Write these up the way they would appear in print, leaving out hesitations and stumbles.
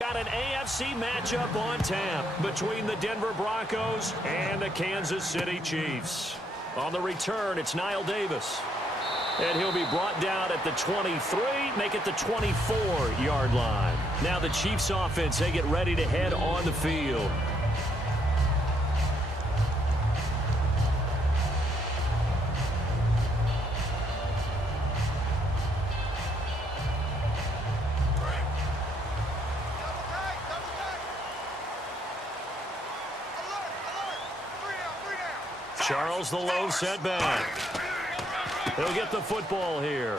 Got an AFC matchup on tap between the Denver Broncos and the Kansas City Chiefs. On the return, it's Knile Davis. And he'll be brought down at the 23, make it the 24-yard line. Now the Chiefs offense, they get ready to head on the field. Charles, the low setback. He'll get the football here.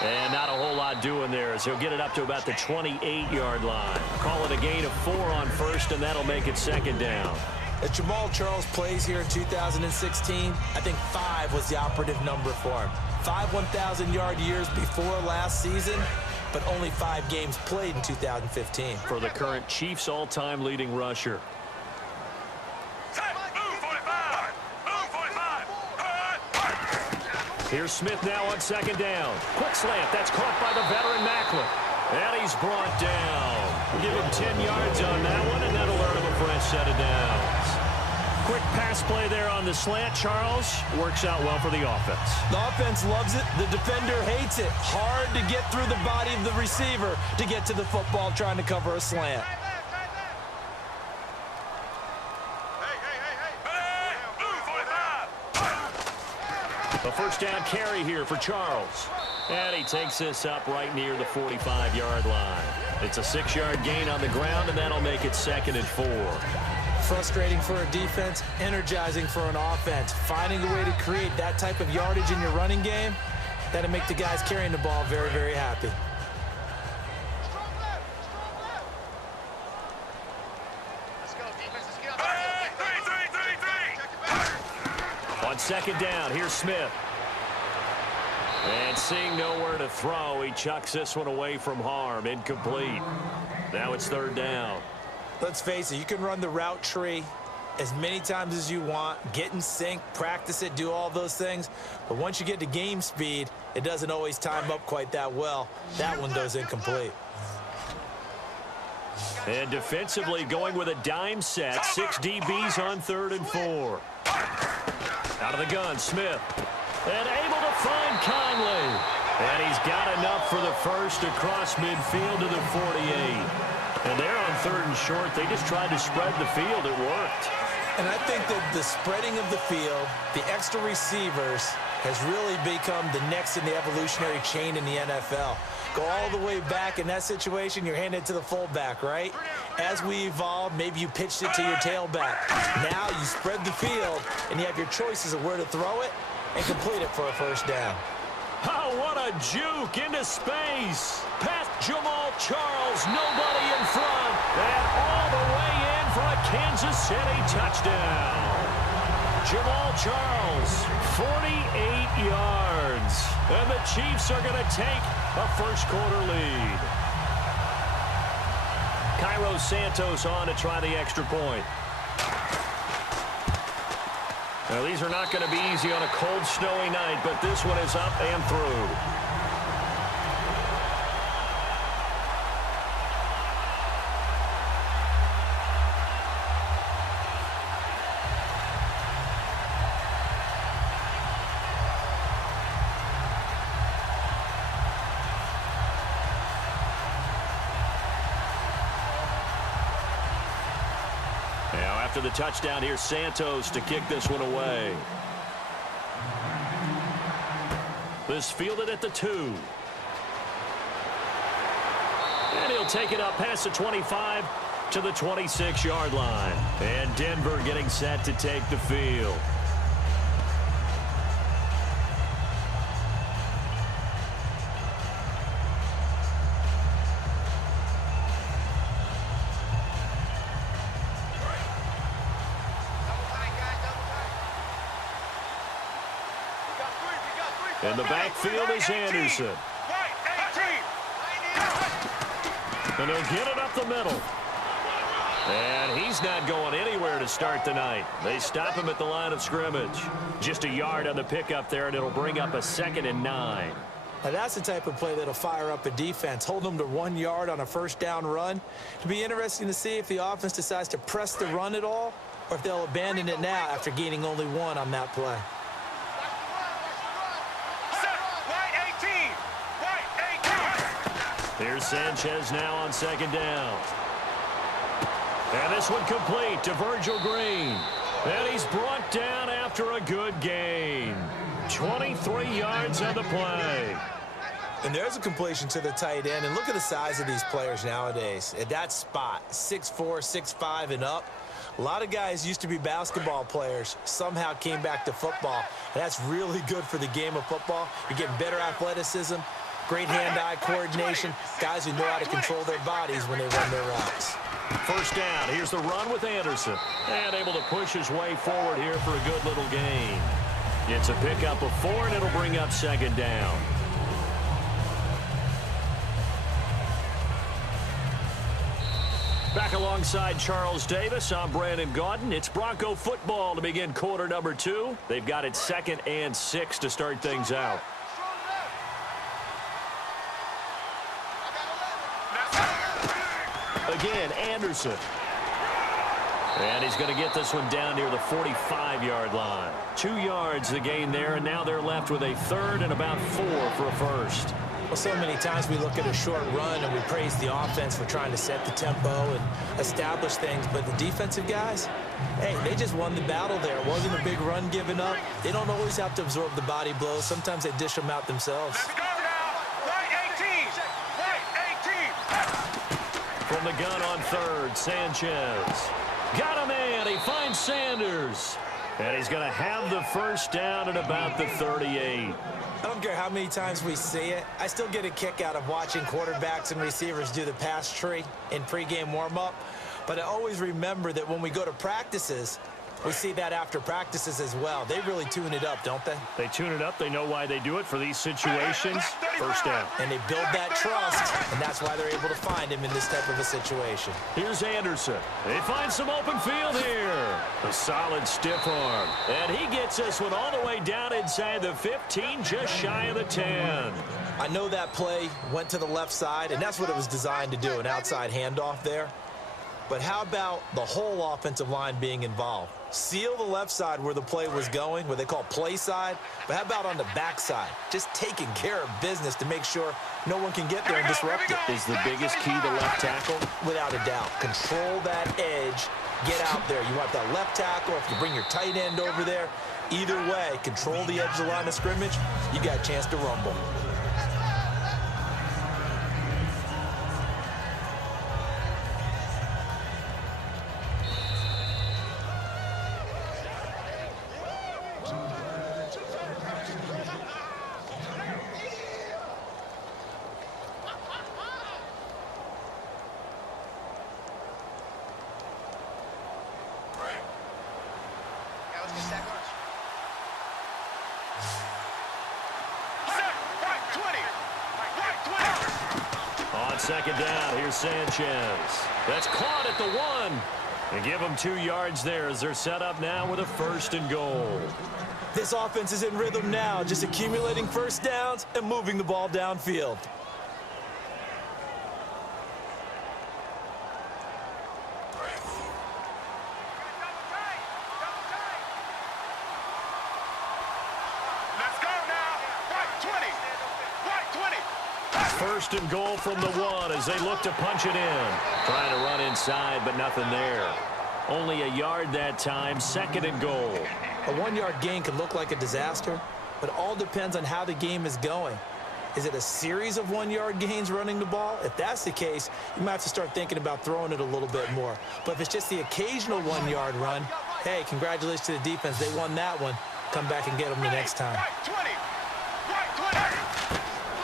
And not a whole lot doing there as he'll get it up to about the 28-yard line. Call it a gain of 4 on first, and that'll make it second down. As Jamal Charles plays here in 2016, I think 5 was the operative number for him. 5 1,000-yard years before last season, but only 5 games played in 2015. For the current Chiefs all-time leading rusher. Here's Smith now on second down. Quick slant. That's caught by the veteran Macklin. And he's brought down. We'll give him 10 yards on that one, and that'll earn him a fresh set of downs. Quick pass play there on the slant. Charles works out well for the offense. The offense loves it. The defender hates it. Hard to get through the body of the receiver to get to the football trying to cover a slant. A first down carry here for Charles. And he takes this up right near the 45-yard line. It's a 6-yard gain on the ground, and that'll make it second and 4. Frustrating for a defense, energizing for an offense. Finding a way to create that type of yardage in your running game, that'll make the guys carrying the ball very, very happy. On second down, here's Smith. And seeing nowhere to throw, he chucks this one away from harm. Incomplete. Now it's third down. Let's face it, you can run the route tree as many times as you want, get in sync, practice it, do all those things. But once you get to game speed, it doesn't always time up quite that well. That one goes incomplete. And defensively going with a dime set. 6 DBs on 3rd and 4. Out of the gun, Smith. And able to find Conley. And he's got enough for the first across midfield to the 48. And they're on 3rd and short. They just tried to spread the field. It worked. And I think that the spreading of the field, the extra receivers, has really become the next in the evolutionary chain in the NFL. Go all the way back in that situation, you're handing it to the fullback, right? As we evolved, maybe you pitched it to your tailback. Now you spread the field, and you have your choices of where to throw it and complete it for a first down. Oh, what a juke into space. Past Jamal Charles, nobody in front. And all the way in for a Kansas City touchdown. Jamal Charles, 48 yards. And the Chiefs are going to take a first-quarter lead. Cairo Santos on to try the extra point. Now, these are not going to be easy on a cold, snowy night, but this one is up and through. After the touchdown, here's Santos to kick this one away. This fielded at the 2. And he'll take it up past the 25 to the 26-yard line. And Denver getting set to take the field. In the backfield is Anderson. And he'll get it up the middle. And he's not going anywhere to start the night. They stop him at the line of scrimmage. Just a yard on the pickup there, and it'll bring up a 2nd and 9. Now, that's the type of play that'll fire up a defense. Hold them to 1 yard on a first down run. It'll be interesting to see if the offense decides to press the run at all or if they'll abandon it now after gaining only 1 on that play. Here's Sanchez now on second down. And this one complete to Virgil Green. And he's brought down after a good gain. 23 yards on the play. And there's a completion to the tight end. And look at the size of these players nowadays. At that spot, 6'4", 6'5", and up. A lot of guys used to be basketball players, somehow came back to football. And that's really good for the game of football. You're getting better athleticism, great hand-eye coordination, guys who know how to control their bodies when they run their routes. First down. Here's the run with Anderson. And able to push his way forward here for a good little gain. It's a pickup of 4, and it'll bring up second down. Back alongside Charles Davis, I'm Brandon Gaudin. It's Bronco football to begin quarter number 2. They've got it 2nd and 6 to start things out. Again, Anderson. And he's going to get this one down near the 45-yard line. 2 yards the gain there, and now they're left with a 3rd and about 4 for a first. Well, so many times we look at a short run and we praise the offense for trying to set the tempo and establish things, but the defensive guys, hey, they just won the battle there. It wasn't a big run given up. They don't always have to absorb the body blows. Sometimes they dish them out themselves. Let's go now. Right 18. Right 18. From the gun on 3rd, Sanchez. Got a man. He finds Sanders. And he's going to have the first down at about the 38. I don't care how many times we see it. I still get a kick out of watching quarterbacks and receivers do the pass tree in pregame warm-up. But I always remember that when we go to practices, we see that after practices as well. They really tune it up, don't they? They tune it up. They know why they do it for these situations. First down. And they build that trust, and that's why they're able to find him in this type of a situation. Here's Anderson. They find some open field here. A solid stiff arm. And he gets this one all the way down inside the 15, just shy of the 10. I know that play went to the left side, and that's what it was designed to do, an outside handoff there. But how about the whole offensive line being involved? Seal the left side where the play was going, what they call play side. But how about on the back side? Just taking care of business to make sure no one can get there and disrupt it. Is the biggest key the left tackle? Without a doubt. Control that edge. Get out there. You want that left tackle, if you bring your tight end over there. Either way, control the edge of the line of scrimmage. You got a chance to rumble. On second down, here's Sanchez. That's caught at the 1. They give them 2 yards there as they're set up now with a 1st and goal. This offense is in rhythm now, just accumulating first downs and moving the ball downfield. First and goal from the 1 as they look to punch it in. Trying to run inside, but nothing there. Only a yard that time, 2nd and goal. A 1-yard gain could look like a disaster, but it all depends on how the game is going. Is it a series of 1-yard gains running the ball? If that's the case, you might have to start thinking about throwing it a little bit more. But if it's just the occasional 1-yard run, hey, congratulations to the defense. They won that one. Come back and get them the next time.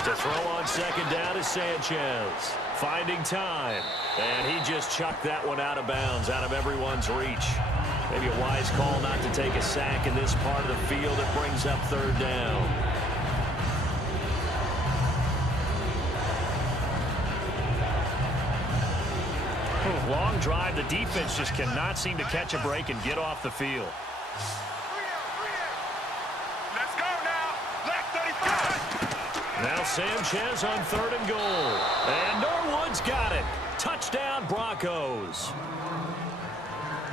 To throw on second down is Sanchez. Finding time. And he just chucked that one out of bounds, out of everyone's reach. Maybe a wise call not to take a sack in this part of the field. It brings up 3rd down. Long drive. The defense just cannot seem to catch a break and get off the field. Now Sanchez on 3rd and goal. And Norwood's got it. Touchdown, Broncos.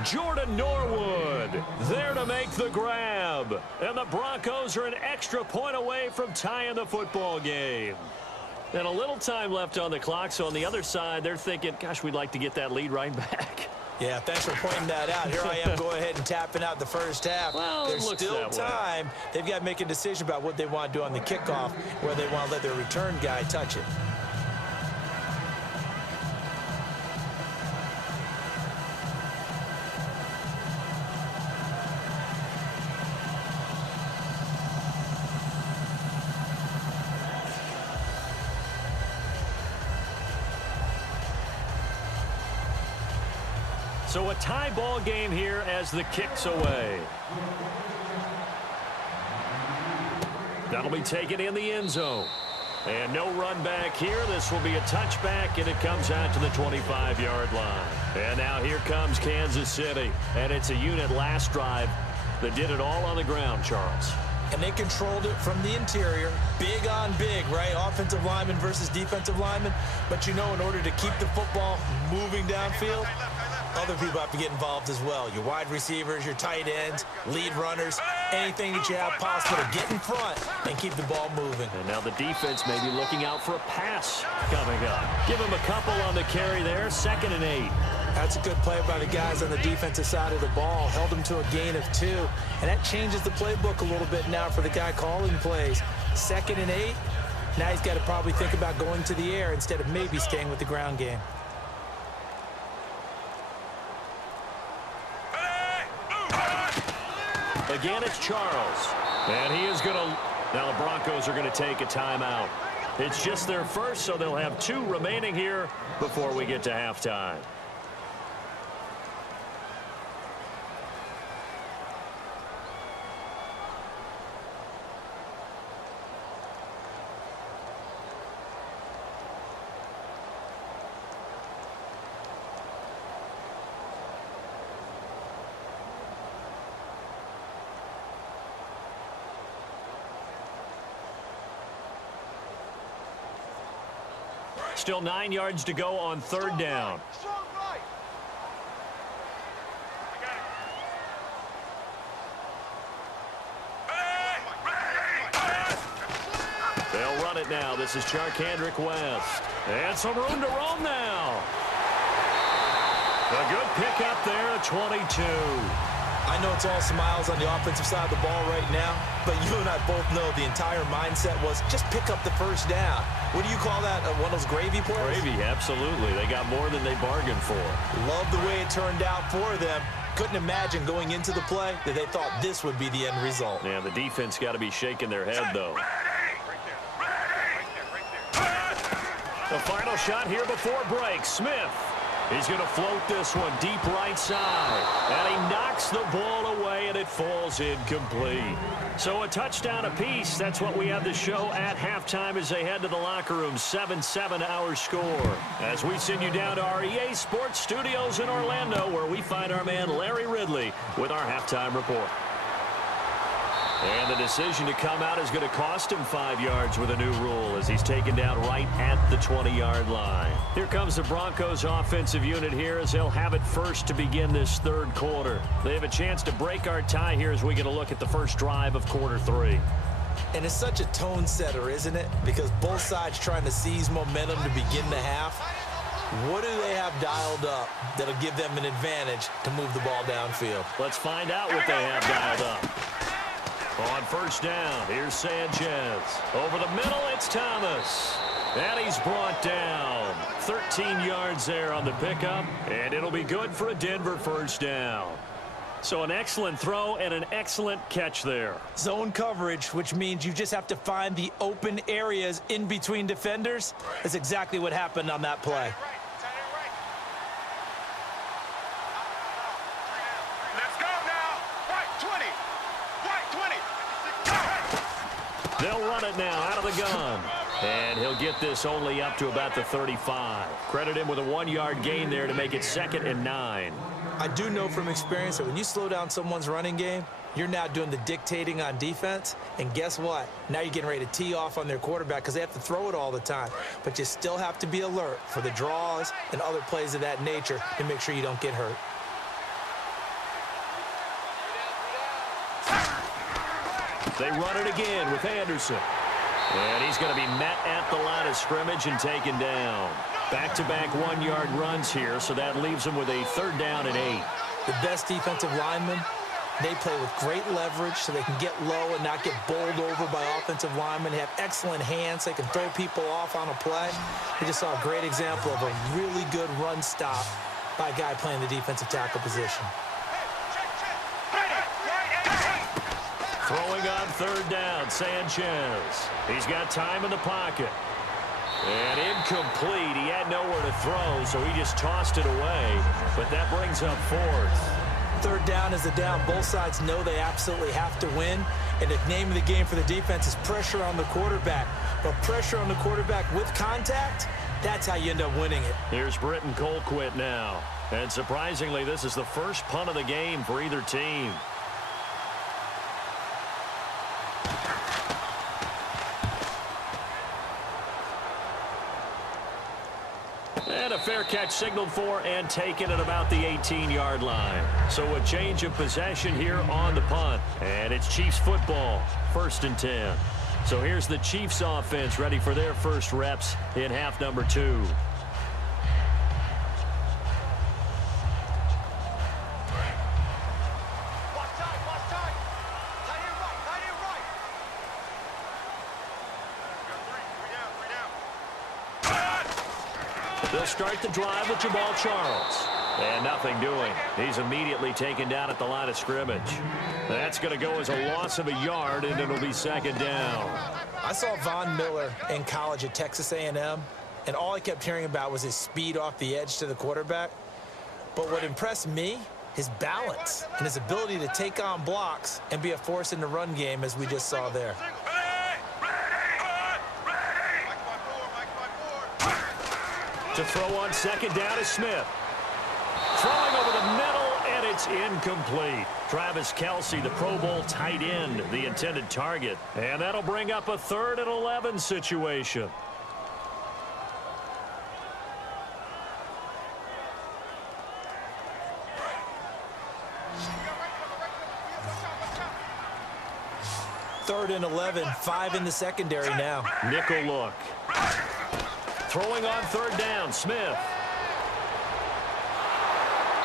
Jordan Norwood there to make the grab. And the Broncos are an extra point away from tying the football game. And a little time left on the clock, so on the other side, they're thinking, gosh, we'd like to get that lead right back. Yeah, thanks for pointing that out. Here I am, go ahead and tapping out the first half. Well, there's still time. They've got to make a decision about what they want to do on the kickoff, where they want to let their return guy touch it. So a tie ball game here as the kick's away. That'll be taken in the end zone. And no run back here. This will be a touchback, and it comes out to the 25-yard line. And now here comes Kansas City. And it's a unit last drive that did it all on the ground, Charles. And they controlled it from the interior. Big on big, right? Offensive lineman versus defensive lineman. But, you know, in order to keep the football moving downfield, other people have to get involved as well. Your wide receivers, your tight ends, lead runners, anything that you have possible to get in front and keep the ball moving. And now the defense may be looking out for a pass coming up. Give him a couple on the carry there, 2nd and 8. That's a good play by the guys on the defensive side of the ball. Held them to a gain of 2. And that changes the playbook a little bit now for the guy calling plays. 2nd and 8. Now he's got to probably think about going to the air instead of maybe staying with the ground game. Again, it's Charles. And he is going to... Now the Broncos are going to take a timeout. It's just their first, so they'll have 2 remaining here before we get to halftime. Still 9 yards to go on 3rd down. They'll run it now. This is Charkandrick West. And some room to roam now. A good pick up there at 22. I know it's all smiles on the offensive side of the ball right now, but you and I both know the entire mindset was just pick up the first down. What do you call that? One of those gravy plays? Gravy, absolutely. They got more than they bargained for. Love the way it turned out for them. Couldn't imagine going into the play that they thought this would be the end result. Yeah, the defense got to be shaking their head, though. The final shot here before break. Smith. He's going to float this one deep right side. And he knocks the ball away, and it falls incomplete. So a touchdown apiece. That's what we have to show at halftime as they head to the locker room. 7-7 our score. As we send you down to our EA Sports Studios in Orlando, where we find our man Larry Ridley with our halftime report. And the decision to come out is going to cost him 5 yards with a new rule as he's taken down right at the 20-yard line. Here comes the Broncos offensive unit here as they'll have it first to begin this 3rd quarter. They have a chance to break our tie here as we get a look at the first drive of quarter 3. And it's such a tone setter, isn't it? Because both sides trying to seize momentum to begin the half. What do they have dialed up that'll give them an advantage to move the ball downfield? Let's find out what they have dialed up. On first down, here's Sanchez. Over the middle, it's Thomas. And he's brought down. 13 yards there on the pickup, and it'll be good for a Denver first down. So an excellent throw and an excellent catch there. Zone coverage, which means you just have to find the open areas in between defenders. That's exactly what happened on that play. They'll run it now out of the gun. And he'll get this only up to about the 35. Credit him with a 1-yard gain there to make it 2nd and 9. I do know from experience that when you slow down someone's running game, You're now doing the dictating on defense, and guess what? Now you're getting ready to tee off on their quarterback because they have to throw it all the time. But you still have to be alert for the draws and other plays of that nature to make sure you don't get hurt. They run it again with Anderson. And he's going to be met at the line of scrimmage and taken down. Back-to-back one-yard runs here, so that leaves him with a 3rd down and 8. The best defensive linemen, they play with great leverage so they can get low and not get bowled over by offensive linemen. They have excellent hands. They can throw people off on a play. We just saw a great example of a really good run stop by a guy playing the defensive tackle position. Throwing on 3rd down, Sanchez. He's got time in the pocket. And incomplete. He had nowhere to throw, so he just tossed it away. But that brings up 4th. 3rd down is the down. Both sides know they absolutely have to win. And the name of the game for the defense is pressure on the quarterback. But pressure on the quarterback with contact, that's how you end up winning it. Here's Britton Colquitt now. And surprisingly, this is the first punt of the game for either team. And a fair catch signaled for and taken at about the 18-yard line. So a change of possession here on the punt. And it's Chiefs football, 1st and 10. So here's the Chiefs offense ready for their first reps in half number 2. They'll start the drive with Jamal Charles. And nothing doing. He's immediately taken down at the line of scrimmage. That's going to go as a loss of a yard, and it'll be 2nd down. I saw Von Miller in college at Texas A&M, and all I kept hearing about was his speed off the edge to the quarterback. But what impressed me, his balance and his ability to take on blocks and be a force in the run game, as we just saw there. To throw on 2nd down is Smith. Throwing over the middle, and it's incomplete. Travis Kelce, the Pro Bowl tight end, the intended target. And that'll bring up a 3rd and 11 situation. Third and 11, 5 in the secondary now. Nickel look. Throwing on 3rd down, Smith.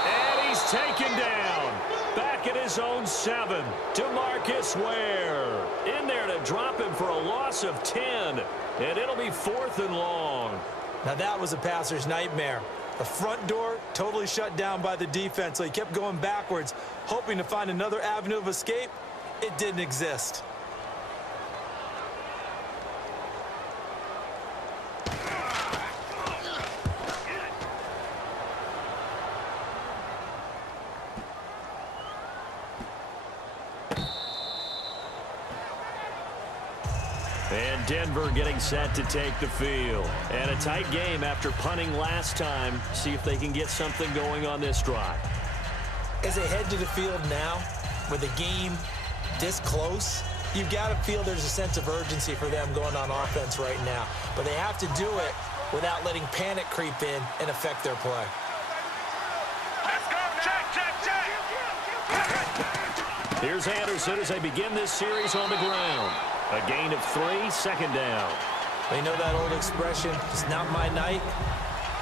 And he's taken down. Back at his own 7. DeMarcus Ware. In there to drop him for a loss of 10. And it'll be 4th and long. Now that was a passer's nightmare. The front door totally shut down by the defense, so he kept going backwards, hoping to find another avenue of escape. It didn't exist. And Denver getting set to take the field. And a tight game after punting last time. See if they can get something going on this drive. As they head to the field now, with the game this close, you've got to feel there's a sense of urgency for them going on offense right now. But they have to do it without letting panic creep in and affect their play. Let's go. Check. Here's Anderson as they begin this series on the ground. A gain of 3, 2nd down. They know that old expression, it's not my night.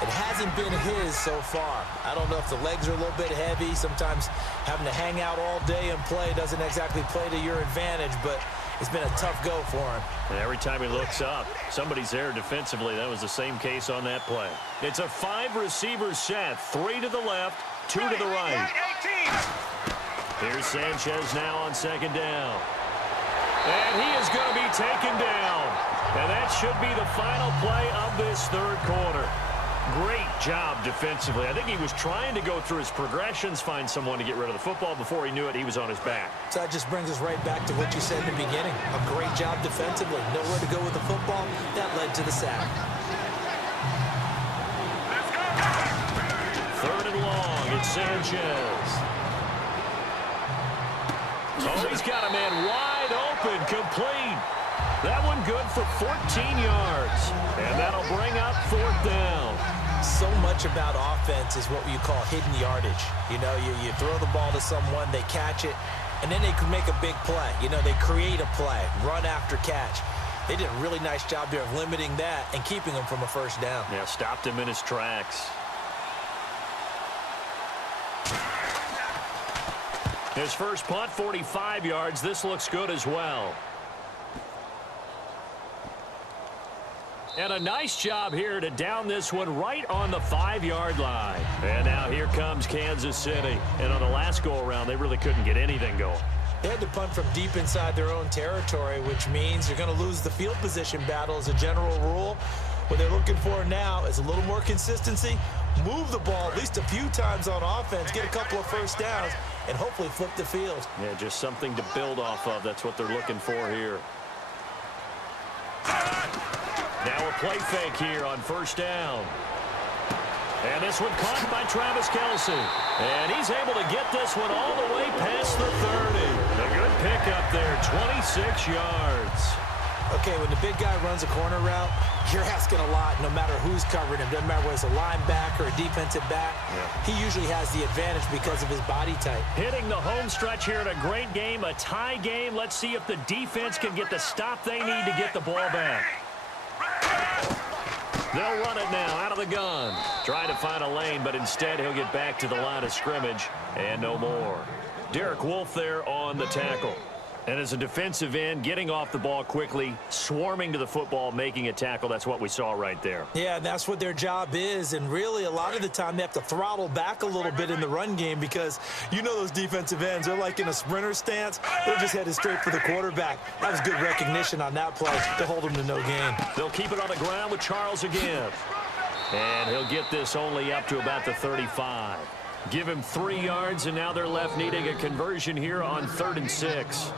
It hasn't been his so far. I don't know if the legs are a little bit heavy. Sometimes having to hang out all day and play doesn't exactly play to your advantage, but it's been a tough go for him. And every time he looks up, somebody's there defensively. That was the same case on that play. It's a 5-receiver set, 3 to the left, 2 to the right. Here's Sanchez now on 2nd down. And he is going to be taken down. And that should be the final play of this 3rd quarter. Great job defensively. I think he was trying to go through his progressions, find someone to get rid of the football. Before he knew it, he was on his back. So that just brings us right back to what you said in the beginning. A great job defensively. Nowhere to go with the football. That led to the sack. 3rd and long. It's Sanchez. Oh, he's got a man wide open, complete. That one good for 14 yards. And that'll bring up 4th down. So much about offense is what you call hidden yardage. You know, you throw the ball to someone, they catch it, and then they can make a big play. You know, they create a play, run after catch. They did a really nice job there of limiting that and keeping him from a first down. Yeah, stopped him in his tracks. His first punt, 45 yards. This looks good as well. And a nice job here to down this one right on the 5-yard line. And now here comes Kansas City. And on the last go-around, they really couldn't get anything going. They had to punt from deep inside their own territory, which means you're going to lose the field position battle as a general rule. What they're looking for now is a little more consistency, move the ball at least a few times on offense, get a couple of first downs, and hopefully flip the field. Yeah, just something to build off of. That's what they're looking for here. Now a play fake here on first down. And this one caught by Travis Kelce. And he's able to get this one all the way past the 30. A good pickup there, 26 yards. Okay, when the big guy runs a corner route, you're asking a lot no matter who's covering him. Doesn't matter whether it's a linebacker or a defensive back. Yeah. He usually has the advantage because of his body type. Hitting the home stretch here in a great game, a tie game. Let's see if the defense can get the stop they need to get the ball back. They'll run it now out of the gun. Trying to find a lane, but instead he'll get back to the line of scrimmage and no more. Derek Wolfe there on the tackle. And as a defensive end, getting off the ball quickly, swarming to the football, making a tackle, that's what we saw right there. Yeah, that's what their job is. And really, a lot of the time, they have to throttle back a little bit in the run game because you know those defensive ends, they're like in a sprinter stance. They're just headed straight for the quarterback. That was good recognition on that play to hold them to no gain. They'll keep it on the ground with Charles again. And he'll get this only up to about the 35. Give him 3 yards, and now they're left needing a conversion here on 3rd and 6.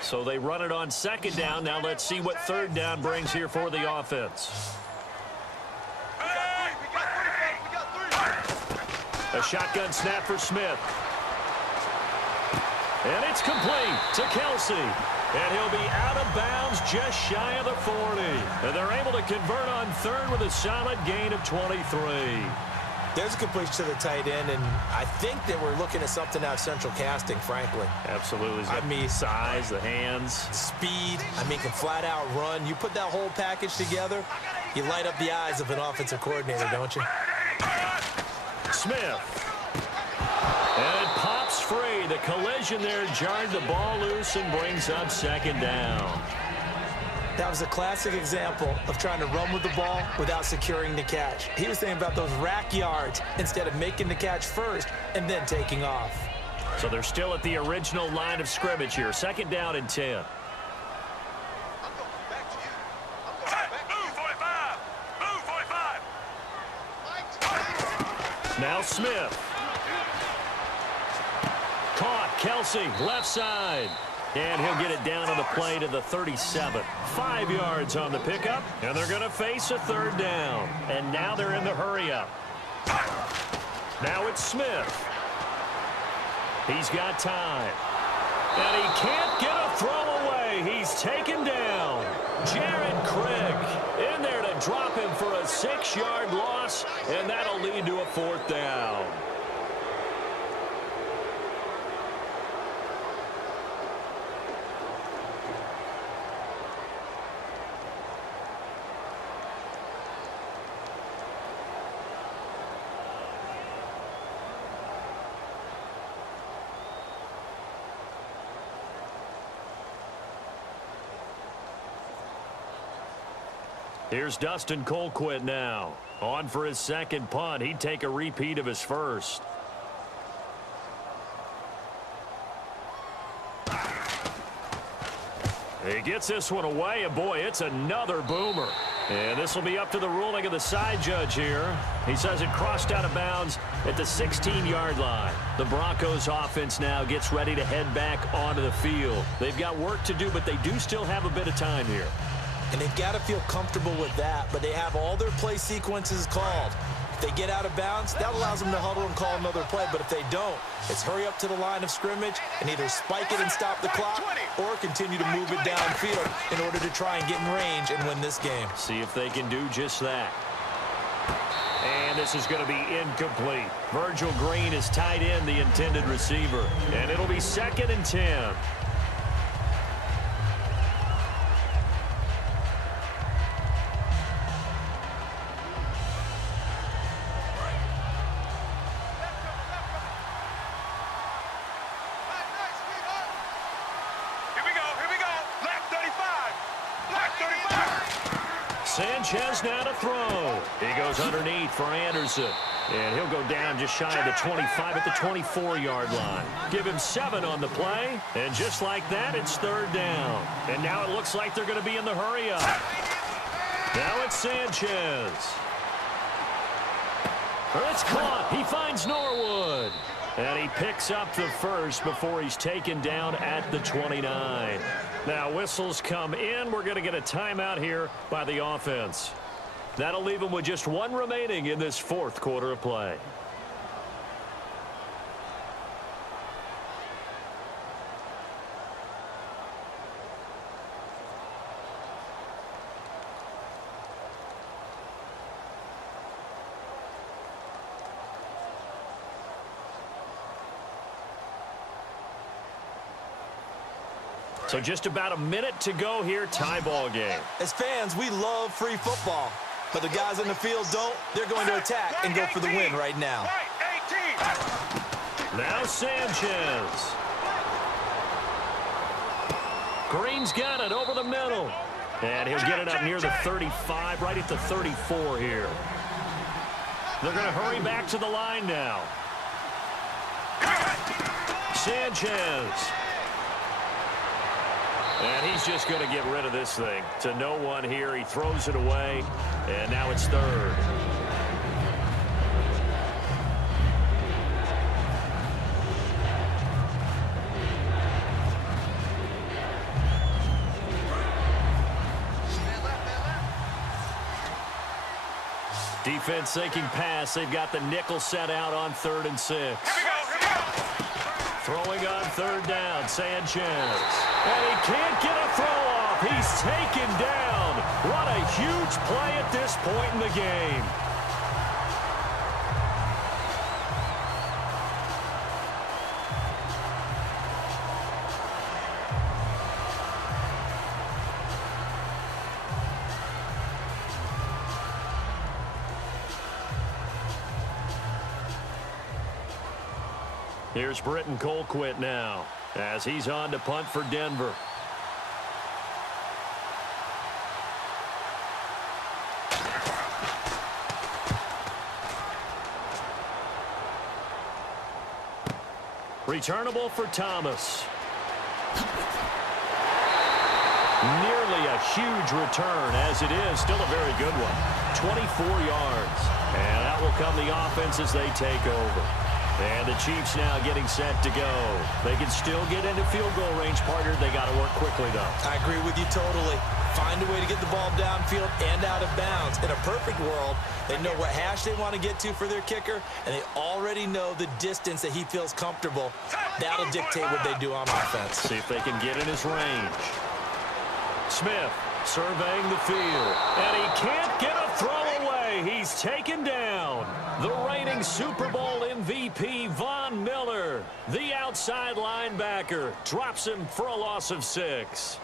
So they run it on 2nd down. Now let's see what 3rd down brings here for the offense. A shotgun snap for Smith. And it's complete to Kelce. And he'll be out of bounds just shy of the 40. And they're able to convert on 3rd with a solid gain of 23. There's a completion to the tight end, and I think that we're looking at something out of central casting, frankly. Absolutely. I mean, size, the hands. Speed. I mean, can flat out run. You put that whole package together, you light up the eyes of an offensive coordinator, don't you? Smith. And it pops free. The collision there jarred the ball loose and brings up 2nd down. That was a classic example of trying to run with the ball without securing the catch. He was thinking about those rack yards instead of making the catch first and then taking off. So they're still at the original line of scrimmage here. 2nd down and 10. Move 45. Move 45. Now Smith. Caught. Kelce, left side. And he'll get it down on the play to the 37. 5 yards on the pickup, and they're going to face a 3rd down. And now they're in the hurry-up. Now it's Smith. He's got time. And he can't get a throw away. He's taken down. Jared Craig in there to drop him for a 6-yard loss, and that'll lead to a 4th down. Here's Dustin Colquitt now. On for his 2nd punt. He'd take a repeat of his first. He gets this one away, and boy, it's another boomer. And this will be up to the ruling of the side judge here. He says it crossed out of bounds at the 16-yard line. The Broncos offense now gets ready to head back onto the field. They've got work to do, but they do still have a bit of time here. And they've got to feel comfortable with that, but they have all their play sequences called. If they get out of bounds, that allows them to huddle and call another play. But if they don't, it's hurry up to the line of scrimmage and either spike it and stop the clock or continue to move it downfield in order to try and get in range and win this game. See if they can do just that. And this is going to be incomplete. Virgil Green is tied in, the intended receiver. And it'll be 2nd and 10. Sanchez now to throw. He goes underneath for Anderson. And he'll go down just shy of the 25 at the 24-yard line. Give him 7 on the play. And just like that, it's 3rd down. And now it looks like they're going to be in the hurry-up. Now it's Sanchez. It's caught. He finds Norwood. And he picks up the first before he's taken down at the 29. Now whistles come in. We're going to get a timeout here by the offense. That'll leave them with just 1 remaining in this 4th quarter of play. So just about a minute to go here, tie ball game. As fans, we love free football. But the guys on the field don't. They're going to attack and go for the win right now. Now Sanchez. Green's got it over the middle. And he'll get it up near the 35, right at the 34 here. They're going to hurry back to the line now. Sanchez. And he's just going to get rid of this thing. To no one here. He throws it away. And now it's 3rd. Defense thinking pass. They've got the nickel set out on 3rd and 6. Throwing on 3rd down, Sanchez. And he can't get a throw off. He's taken down. What a huge play at this point in the game. Here's Britton Colquitt now as he's on to punt for Denver. Returnable for Thomas. Nearly a huge return, as it is still a very good one. 24 yards. And that will come the offense as they take over. And the Chiefs now getting set to go. They can still get into field goal range, partner. They got to work quickly, though. I agree with you totally. Find a way to get the ball downfield and out of bounds. In a perfect world, they know what hash they want to get to for their kicker, and they already know the distance that he feels comfortable. That'll dictate what they do on offense. See if they can get in his range. Smith surveying the field, and he can't get a throw away. He's taken down. The reigning Super Bowl MVP, Von Miller, the outside linebacker, drops him for a loss of 6.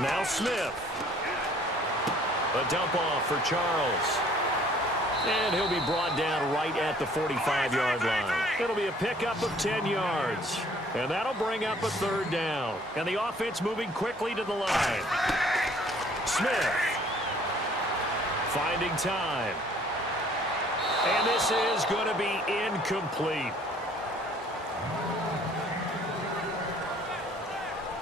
Now Smith. A dump off for Charles. And he'll be brought down right at the 45-yard line. It'll be a pickup of 10 yards. And that'll bring up a third down. And the offense moving quickly to the line. Smith. Finding time. And this is going to be incomplete.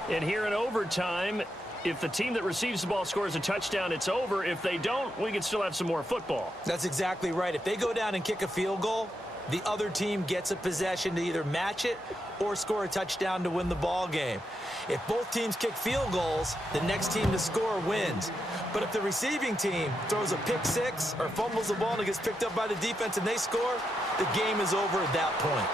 And here in overtime, if the team that receives the ball scores a touchdown, it's over. If they don't, we can still have some more football. That's exactly right. If they go down and kick a field goal, the other team gets a possession to either match it or score a touchdown to win the ball game. If both teams kick field goals, the next team to score wins. But if the receiving team throws a pick six or fumbles the ball and it gets picked up by the defense and they score, the game is over at that point.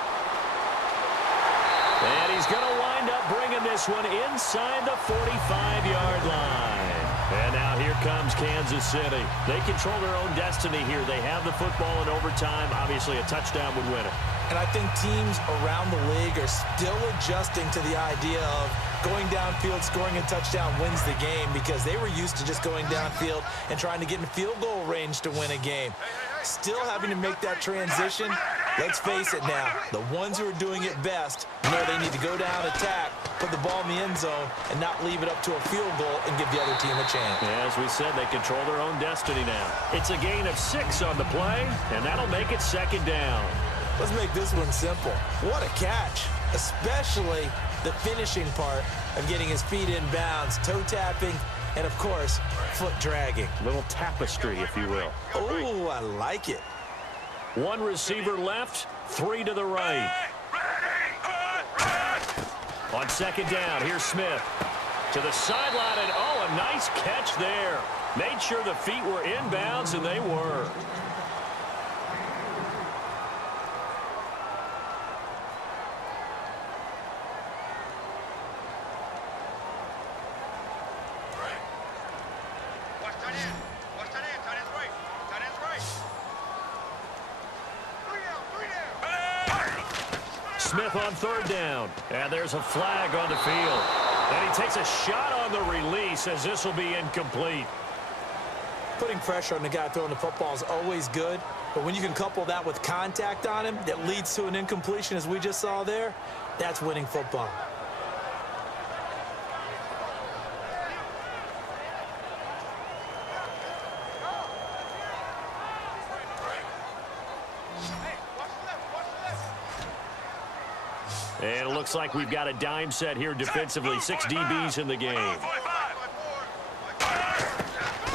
And he's going to wind up bringing this one inside the 45-yard line. And now here comes Kansas City. They control their own destiny here. They have the football in overtime. Obviously, a touchdown would win it. And I think teams around the league are still adjusting to the idea of going downfield, scoring a touchdown wins the game, because they were used to just going downfield and trying to get in field goal range to win a game. Still having to make that transition. Let's face it now, the ones who are doing it best know they need to go down, attack, put the ball in the end zone, and not leave it up to a field goal and give the other team a chance. Yeah, as we said, they control their own destiny now. It's a gain of 6 on the play, and that'll make it second down. Let's make this one simple. What a catch, especially the finishing part of getting his feet in bounds, toe tapping, and of course, foot dragging. Little tapestry, if you will. Oh, I like it. One receiver left, 3 to the right. On second down, here's Smith. To the sideline, and oh, a nice catch there. Made sure the feet were in bounds, and they were. Smith on third down. And there's a flag on the field. And he takes a shot on the release, as this will be incomplete. Putting pressure on the guy throwing the football is always good, but when you can couple that with contact on him that leads to an incompletion, as we just saw there, that's winning football. And it looks like we've got a dime set here defensively. 6 DBs in the game.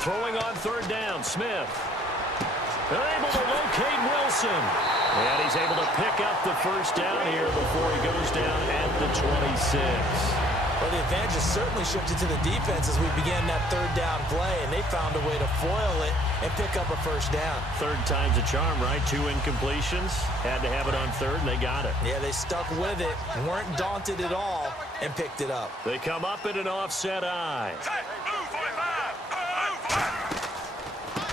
Throwing on third down, Smith. They're able to locate Wilson. And he's able to pick up the first down here before he goes down at the 26. Well, the advantage has certainly shifted to the defense as we began that third down play, and they found a way to foil it and pick up a first down. Third time's a charm, right? 2 incompletions. Had to have it on third, and they got it. Yeah, they stuck with it, weren't daunted at all, and picked it up. They come up in an offset eye.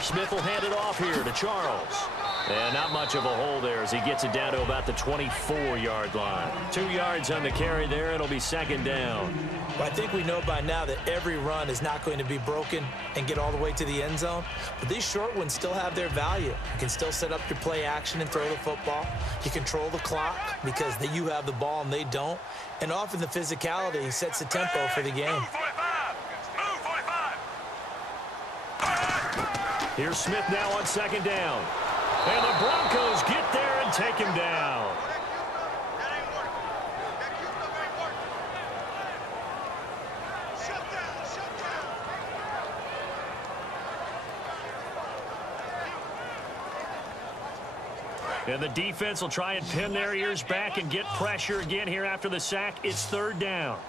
Smith will hand it off here to Charles. And not much of a hole there as he gets it down to about the 24-yard line. 2 yards on the carry there. It'll be second down. Well, I think we know by now that every run is not going to be broken and get all the way to the end zone. But these short ones still have their value. You can still set up your play action and throw the football. You control the clock because you have the ball and they don't. And often the physicality sets the tempo for the game. Here's Smith now on second down. And the Broncos get there and take him down. And the defense will try and pin their ears back and get pressure again here after the sack. It's third down.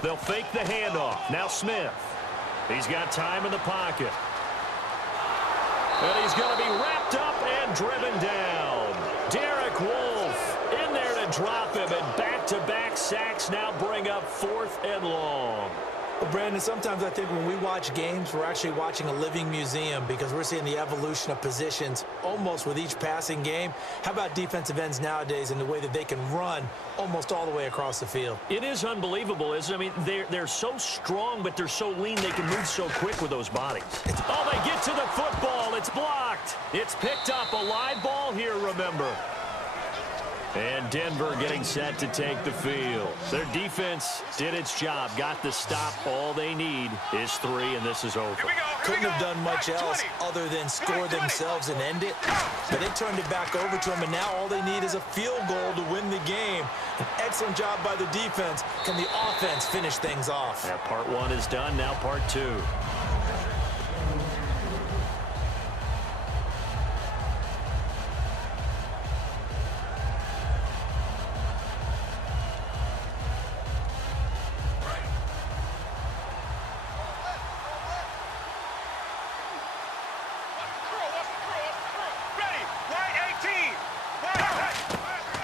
They'll fake the handoff. Now Smith. He's got time in the pocket. And he's going to be wrapped up and driven down. Derek Wolfe in there to drop him. And back-to-back sacks now bring up 4th and long. Well, Brandon, sometimes I think when we watch games, we're actually watching a living museum because we're seeing the evolution of positions almost with each passing game. How about defensive ends nowadays and the way that they can run almost all the way across the field? It is unbelievable, isn't it? I mean, they're so strong, but they're so lean they can move so quick with those bodies. Oh, they get to the football. It's blocked. It's picked up. A live ball here, remember. And Denver getting set to take the field. Their defense did its job, got the stop. All they need is 3, and this is over. Couldn't have done much else other than score themselves and end it. But they turned it back over to them, and now all they need is a field goal to win the game. An excellent job by the defense. Can the offense finish things off? Yeah, part 1 is done, now part 2.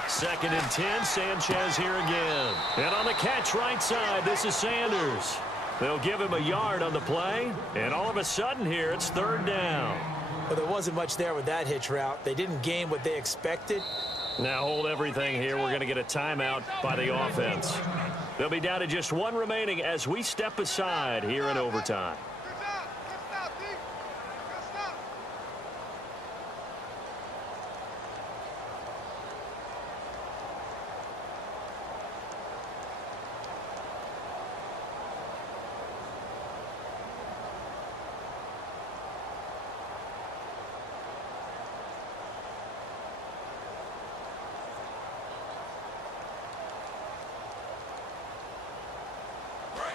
Second and 10, Sanchez here again. And on the catch right side, this is Sanders. They'll give him a yard on the play, and all of a sudden here, it's 3rd down. Well, there wasn't much there with that hitch route. They didn't gain what they expected. Now hold everything here. We're going to get a timeout by the offense. They'll be down to just 1 remaining as we step aside here in overtime.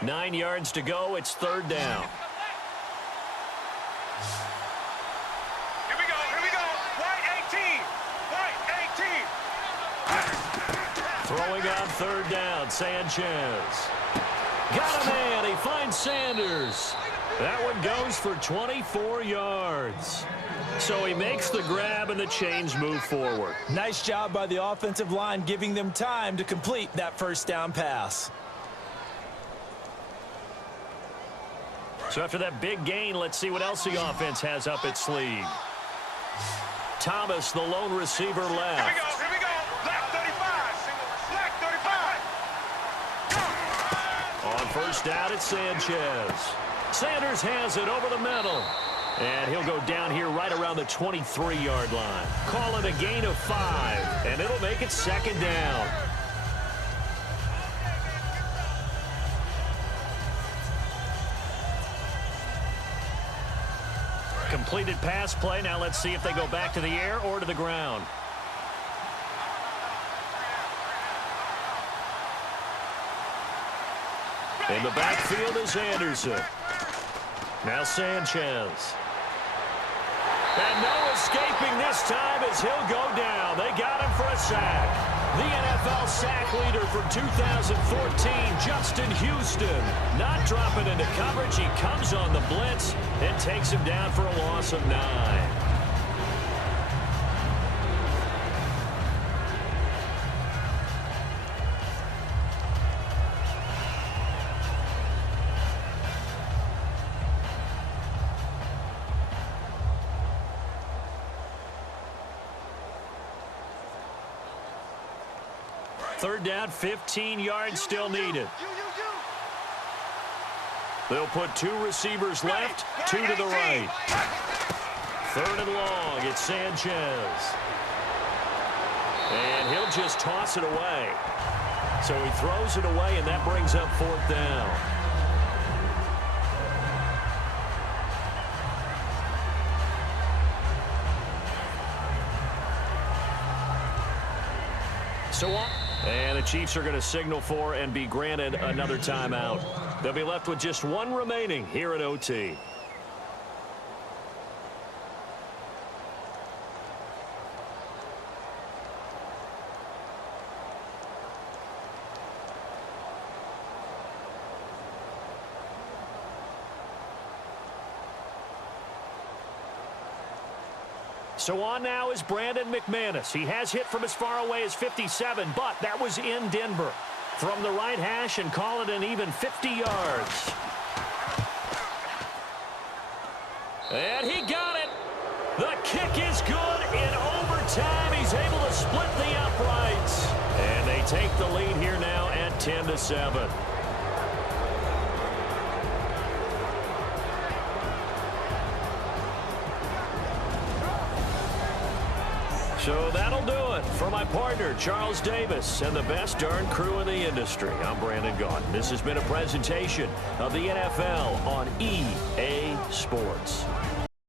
Nine yards to go. It's 3rd down. Here we go. White 18. White 18. Throwing on 3rd down, Sanchez. Got a man. He finds Sanders. That one goes for 24 yards. So he makes the grab and the chains move forward. Nice job by the offensive line giving them time to complete that 1st down pass. So after that big gain, let's see what else the offense has up its sleeve. Thomas, the lone receiver, left. Here we go. Black 35. Black 35. On 1st down, it's Sanchez. Sanders has it over the middle. And he'll go down here right around the 23-yard line. Call it a gain of 5, and it'll make it 2nd down. Completed pass play. Now let's see if they go back to the air or to the ground. In the backfield is Anderson. Now Sanchez. And no escaping this time as he'll go down. They got him for a sack. The NFL sack leader for 2014, Justin Houston. Not dropping into coverage. He comes on the blitz and takes him down for a loss of 9. Third down, 15 yards still needed. They'll put 2 receivers left, 2 to the right. 3rd and long, it's Sanchez. And he'll just toss it away. So he throws it away, and that brings up 4th down. So on. And the Chiefs are going to signal for and be granted another timeout. They'll be left with just 1 remaining here at OT. So on now is Brandon McManus. He has hit from as far away as 57, but that was in Denver. From the right hash and call it an even 50 yards. And he got it. The kick is good. In overtime, he's able to split the uprights. And they take the lead here now at 10-7. So that'll do it for my partner, Charles Davis, and the best darn crew in the industry. I'm Brandon Gaudin. This has been a presentation of the NFL on EA Sports.